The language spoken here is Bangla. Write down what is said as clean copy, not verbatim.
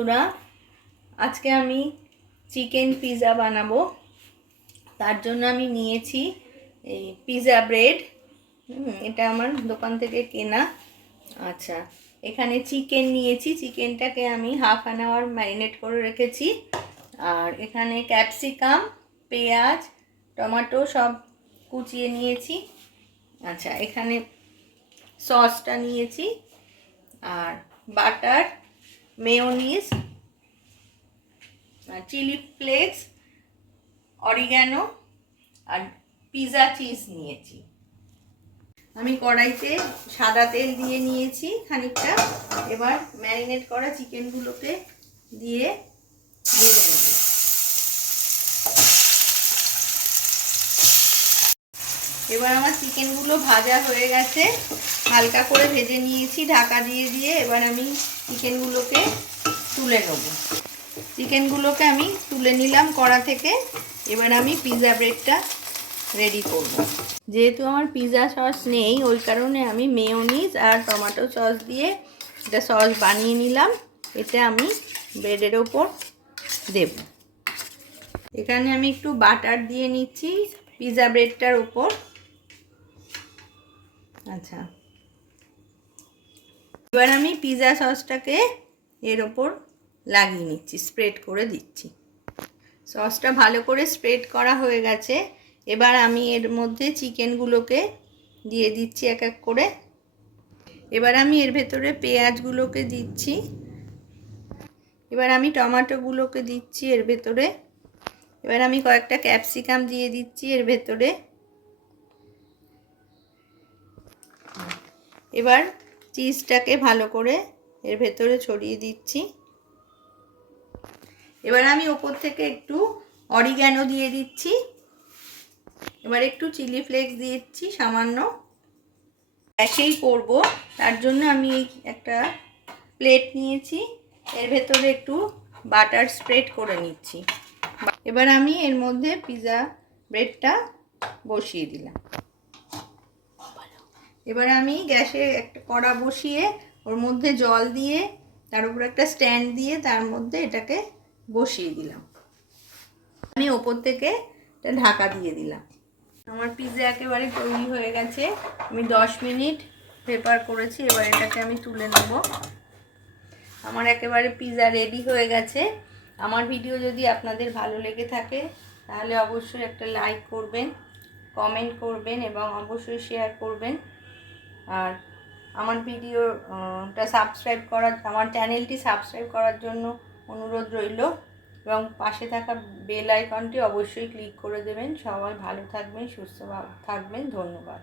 বন্ধুরা, আজকে আমি চিকেন পিৎজা বানাবো। তার জন্য আমি নিয়েছি এই পিৎজা ব্রেড। এটা আমার দোকান থেকে কেনা। আচ্ছা, এখানে চিকেন নিয়েছি। চিকেনটাকে আমি হাফ অ্যান আওয়ার ম্যারিনেট করে রেখেছি। আর এখানে ক্যাপসিকাম, পেঁয়াজ, টমেটো সব কুচিয়ে নিয়েছি। আচ্ছা, এখানে সসটা নিয়েছি, আর butter, mayonnaise, chilli flakes, oregano আর পিৎজা চিজ নিয়েছি। আমি কড়াইতে সাদা তেল দিয়ে নিয়েছি খানিকটা। এবার ম্যারিনেট করা চিকেনগুলোকে দিয়ে ভেজে নেব। এবার আমার চিকেনগুলো ভাজা হয়ে গেছে, হালকা করে ভেজে নিয়েছি ঢাকা দিয়ে দিয়ে। এবার আমি চিকেনগুলোকে তুলে নেব। চিকেনগুলোকে আমি তুলে নিলাম কড়া থেকে। এবার আমি পিৎজা ব্রেডটা রেডি করব। যেহেতু আমার পিৎজা সস নেই, ওই কারণে আমি মেয়োনিজ আর টমেটো সস দিয়ে এটা সস বানিয়ে নিলাম। এটা আমি ব্রেডের ওপর দেব। এখানে আমি একটু বাটার দিয়ে নিচ্ছি পিৎজা ব্রেডটার উপর। আচ্ছা, এবার আমি পিৎজা সসটাকে এর ওপর লাগিয়ে নিচ্ছি, স্প্রেড করে দিচ্ছি। সসটা ভালো করে স্প্রেড করা হয়ে গেছে। এবার আমি এর মধ্যে চিকেনগুলোকে দিয়ে দিচ্ছি এক এক করে। এবার আমি এর ভেতরে পেঁয়াজগুলোকে দিচ্ছি। এবার আমি টমেটোগুলোকে দিচ্ছি এর ভেতরে। এবার আমি কয়েকটা ক্যাপসিকাম দিয়ে দিচ্ছি এর ভেতরে। এবার চিজটাকে ভালো করে এর ভেতরে ছড়িয়ে দিচ্ছি। এবার আমি ওপর থেকে একটু অরিগ্যানো দিয়ে দিচ্ছি। এবার একটু চিলি ফ্লেক্স দিচ্ছি সামান্য। গ্যাসেই করব, তার জন্য আমি একটা প্লেট নিয়েছি, এর ভেতরে একটু বাটার স্প্রেড করে নিচ্ছি। এবার আমি এর মধ্যে পিৎজা ব্রেডটা বসিয়ে দিলাম। এবার আমি গ্যাসে একটা কড়া বসিয়ে ওর মধ্যে জল দিয়ে তার উপর একটা স্ট্যান্ড দিয়ে তার মধ্যে এটাকে বসিয়ে দিলাম। আমি ওপর থেকে এটা ঢাকা দিয়ে দিলাম। আমার পিৎজা একেবারে তৈরি হয়ে গেছে। আমি 10 মিনিট প্রিপার করেছি। এবার এটাকে আমি তুলে নেব। আমার একেবারে পিৎজা রেডি হয়ে গেছে। আমার ভিডিও যদি আপনাদের ভালো লেগে থাকে তাহলে অবশ্যই একটা লাইক করবেন, কমেন্ট করবেন এবং অবশ্যই শেয়ার করবেন। আর আমার ভিডিওটা সাবস্ক্রাইব করার, আমার চ্যানেলটি সাবস্ক্রাইব করার জন্য অনুরোধ রইল এবং পাশে থাকা বেল আইকনটি অবশ্যই ক্লিক করে দেবেন। সবাই ভালো থাকবেন, সুস্থ থাকবেন। ধন্যবাদ।